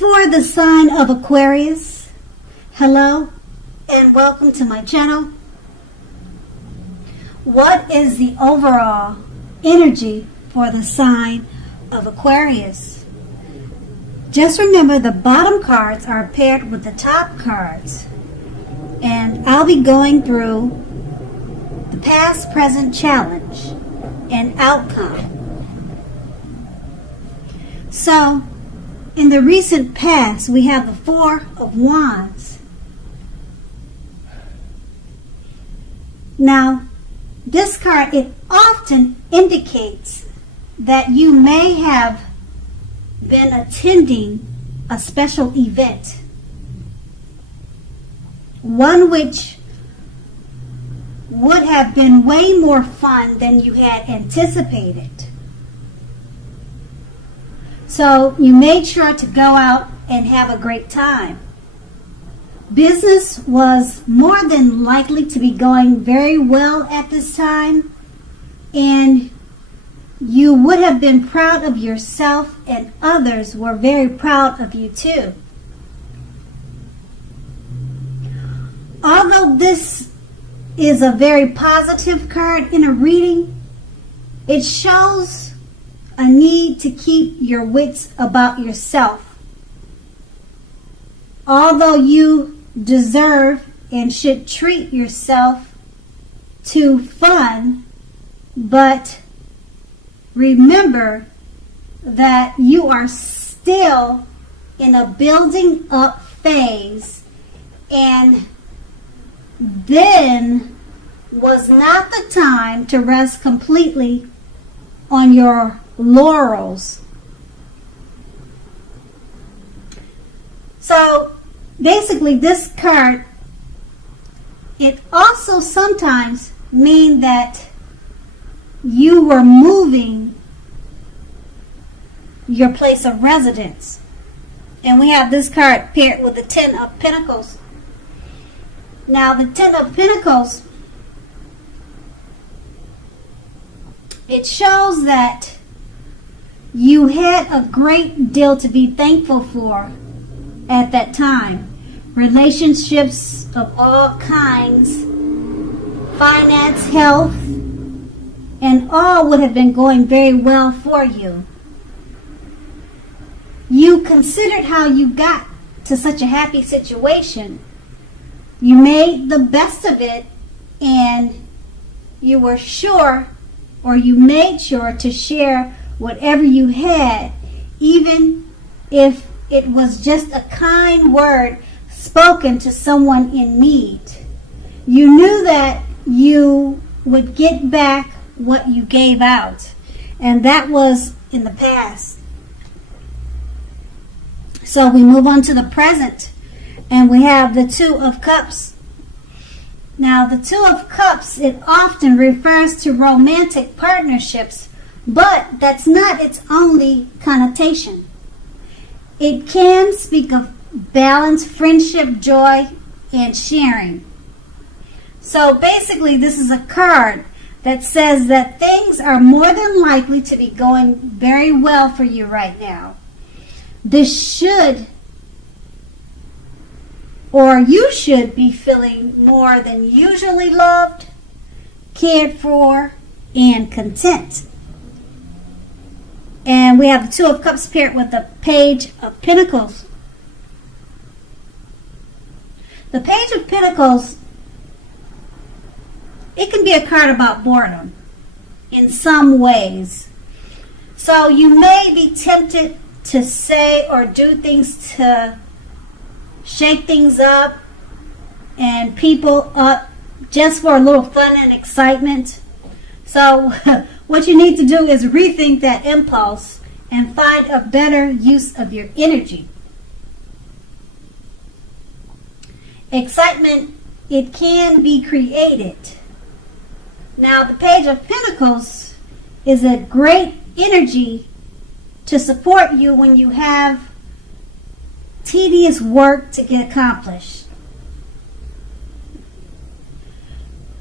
For the sign of Aquarius, hello and welcome to my channel. What is the overall energy for the sign of Aquarius? Just remember the bottom cards are paired with the top cards, and I'll be going through the past, present, challenge, and outcome. So, in the recent past, we have the Four of Wands. Now, this card, it often indicates that you may have been attending a special event, one which would have been way more fun than you had anticipated. So you made sure to go out and have a great time. Business was more than likely to be going very well at this time, and you would have been proud of yourself, and others were very proud of you too. Although this is a very positive card in a reading, it shows a need to keep your wits about yourself. Although you deserve and should treat yourself to fun, but remember that you are still in a building up phase, and then was not the time to rest completely on your laurels. So basically this card, it also sometimes means that you were moving your place of residence. And we have this card paired with the Ten of Pentacles. Now the Ten of Pentacles, it shows that you had a great deal to be thankful for at that time. Relationships of all kinds, finance, health, and all would have been going very well for you. You considered how you got to such a happy situation. You made the best of it, and you were sure, or you made sure to share whatever you had, even if it was just a kind word spoken to someone in need. You knew that you would get back what you gave out, and that was in the past. So we move on to the present, and we have the Two of Cups. Now the Two of Cups, it often refers to romantic partnerships, but that's not its only connotation. It can speak of balance, friendship, joy, and sharing. So basically this is a card that says that things are more than likely to be going very well for you right now. This should, or you should be feeling more than usually loved, cared for, and content. And we have the Two of Cups paired with the Page of Pentacles. The Page of Pentacles, it can be a card about boredom in some ways. So you may be tempted to say or do things to shake things up and people up just for a little fun and excitement. So what you need to do is rethink that impulse and find a better use of your energy. Excitement, it can be created. Now the Page of Pentacles is a great energy to support you when you have tedious work to get accomplished.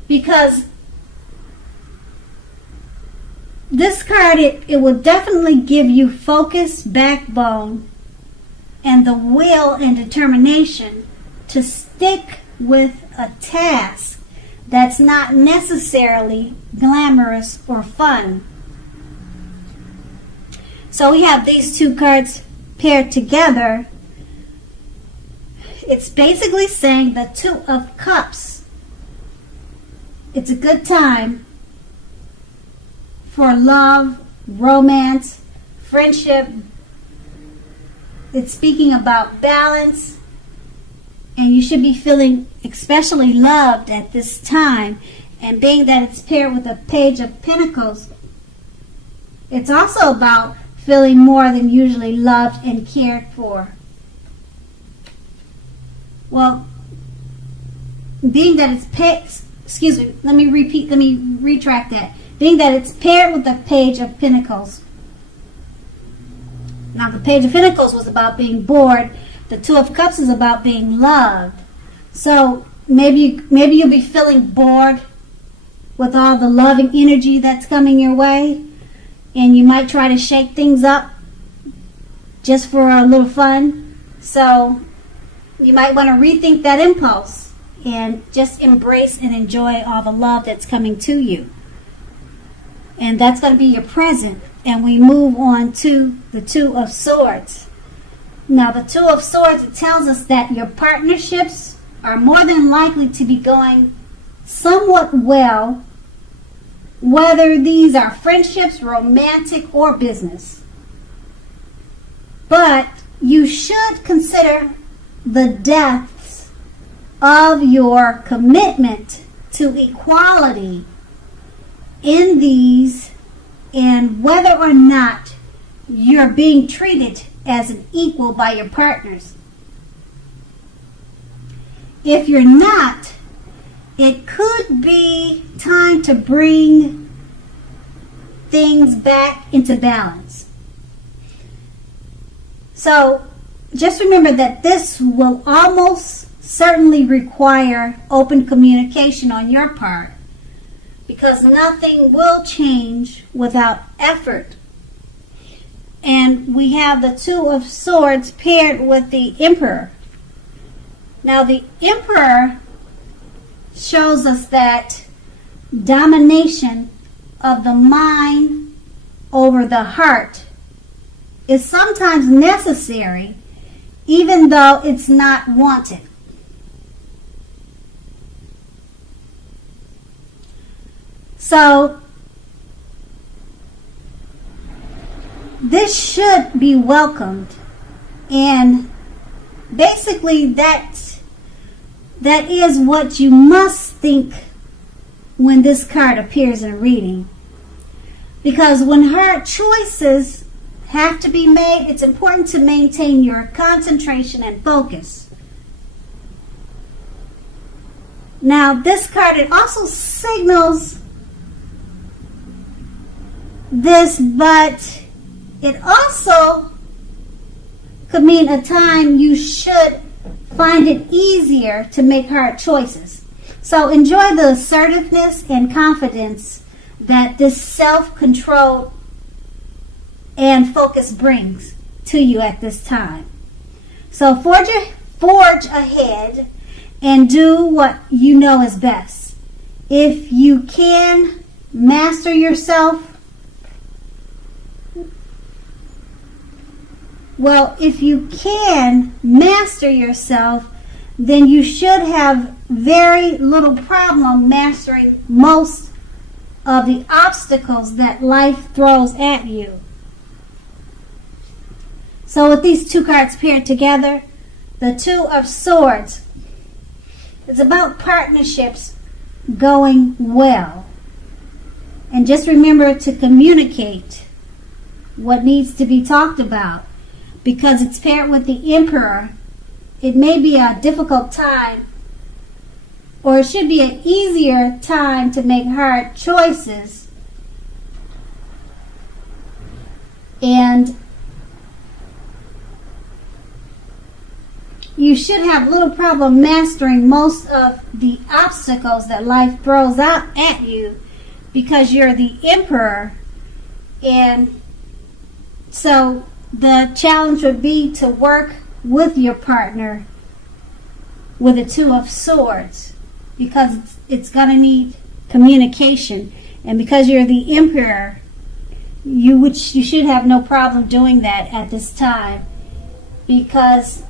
Because this card, it will definitely give you focus, backbone, and the will and determination to stick with a task that's not necessarily glamorous or fun. So we have these two cards paired together. It's basically saying the Two of Cups. It's a good time for love, romance, friendship. It's speaking about balance, and you should be feeling especially loved at this time. And being that it's paired with a Page of Pentacles, it's also about feeling more than usually loved and cared for. Well, being that it's let me retract that. Being that it's paired with the Page of Pentacles. Now, the Page of Pentacles was about being bored. The Two of Cups is about being loved. So maybe you'll be feeling bored with all the loving energy that's coming your way, and you might try to shake things up just for a little fun. So you might want to rethink that impulse and just embrace and enjoy all the love that's coming to you. And that's going to be your present. And we move on to the Two of Swords. Now, the Two of Swords, it tells us that your partnerships are more than likely to be going somewhat well, whether these are friendships, romantic, or business. But you should consider the depths of your commitment to equality in these, and whether or not you're being treated as an equal by your partners. If you're not, it could be time to bring things back into balance. So just remember that this will almost certainly require open communication on your part, because nothing will change without effort. And we have the Two of Swords paired with the Emperor. Now, the Emperor shows us that domination of the mind over the heart is sometimes necessary, even though it's not wanted. So this should be welcomed, and basically that is what you must think when this card appears in a reading. Because when hard choices have to be made, it's important to maintain your concentration and focus. Now, this card, it also signals this, but it also could mean a time you should find it easier to make hard choices. So enjoy the assertiveness and confidence that this self-control and focus brings to you at this time. So forge ahead and do what you know is best. If you can master yourself, then you should have very little problem mastering most of the obstacles that life throws at you. So with these two cards paired together, the Two of Swords, it's about partnerships going well. And just remember to communicate what needs to be talked about. Because it's paired with the Emperor, it may be a difficult time, or it should be an easier time to make hard choices. And you should have little problem mastering most of the obstacles that life throws out at you, because you're the Emperor. And so the challenge would be to work with your partner with a Two of Swords, because it's going to need communication. And because you're the Emperor, you should have no problem doing that at this time, because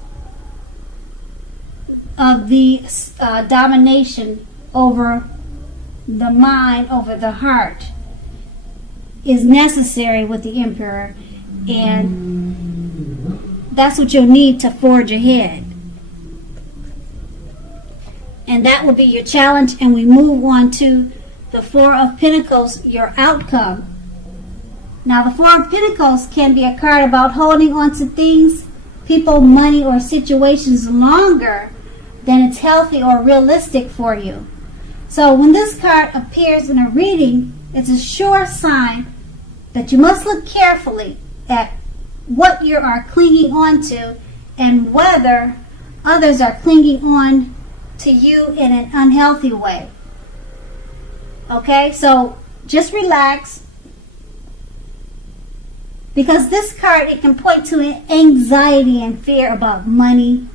of the domination over the mind, over the heart, is necessary with the Emperor, and that's what you'll need to forge ahead. And that will be your challenge, and we move on to the Four of Pentacles, your outcome. Now, the Four of Pentacles can be a card about holding on to things, people, money, or situations longer than it's healthy or realistic for you. So when this card appears in a reading, it's a sure sign that you must look carefully at what you are clinging on to and whether others are clinging on to you in an unhealthy way. Okay, so just relax, because this card, it can point to anxiety and fear about money,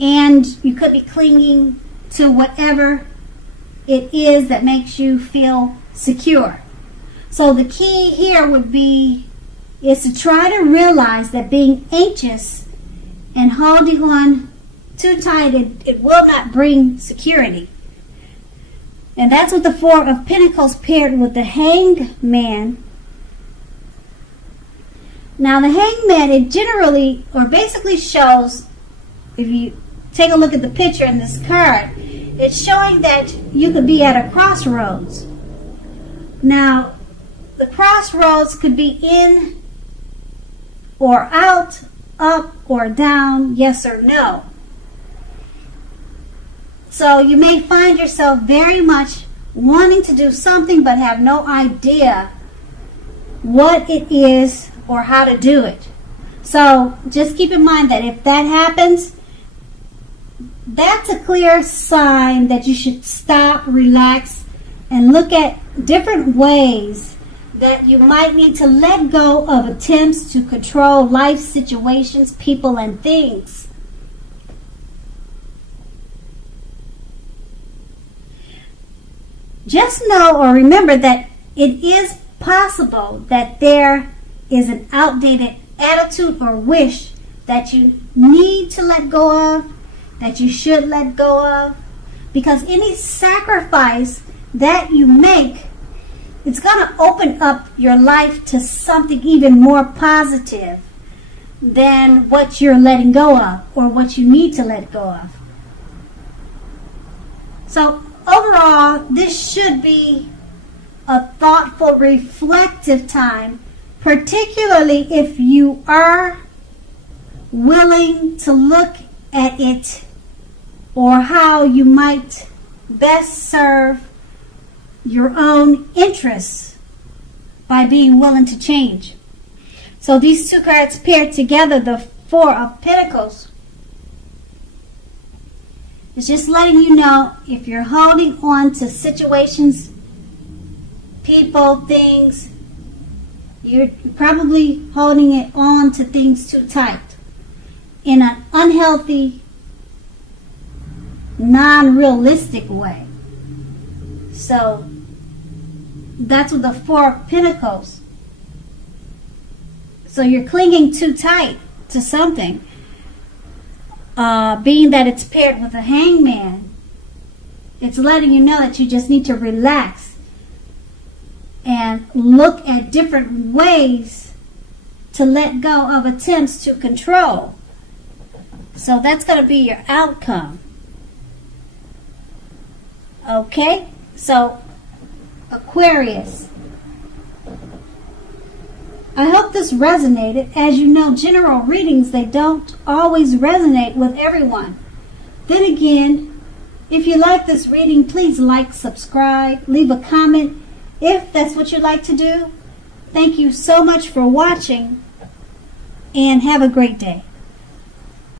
and you could be clinging to whatever it is that makes you feel secure. So the key here is to try to realize that being anxious and holding on too tight, it will not bring security. And that's what the Four of Pentacles paired with the Hanged Man. Now the Hanged Man, it generally or basically shows, if you take a look at the picture in this card, it's showing that you could be at a crossroads. Now, the crossroads could be in or out, up or down, yes or no. So you may find yourself very much wanting to do something but have no idea what it is or how to do it. So just keep in mind that if that happens, that's a clear sign that you should stop, relax, and look at different ways that you might need to let go of attempts to control life situations, people, and things. Just know or remember that it is possible that there is an outdated attitude or wish that you need to let go of, that you should let go of, because any sacrifice that you make, it's going to open up your life to something even more positive than what you're letting go of or what you need to let go of. So overall, this should be a thoughtful, reflective time, particularly if you are willing to look at it or how you might best serve your own interests by being willing to change. So these two cards paired together, the Four of Pentacles, it's just letting you know if you're holding on to situations, people, things, you're probably holding it on to things too tight in an unhealthy, non-realistic way. So that's with the Four of Pentacles. So you're clinging too tight to something. Being that it's paired with a Hangman, it's letting you know that you just need to relax and look at different ways to let go of attempts to control. So that's going to be your outcome. Okay? So, Aquarius, I hope this resonated. As you know, general readings, they don't always resonate with everyone. Then again, if you like this reading, please like, subscribe, leave a comment if that's what you'd like to do. Thank you so much for watching, and have a great day.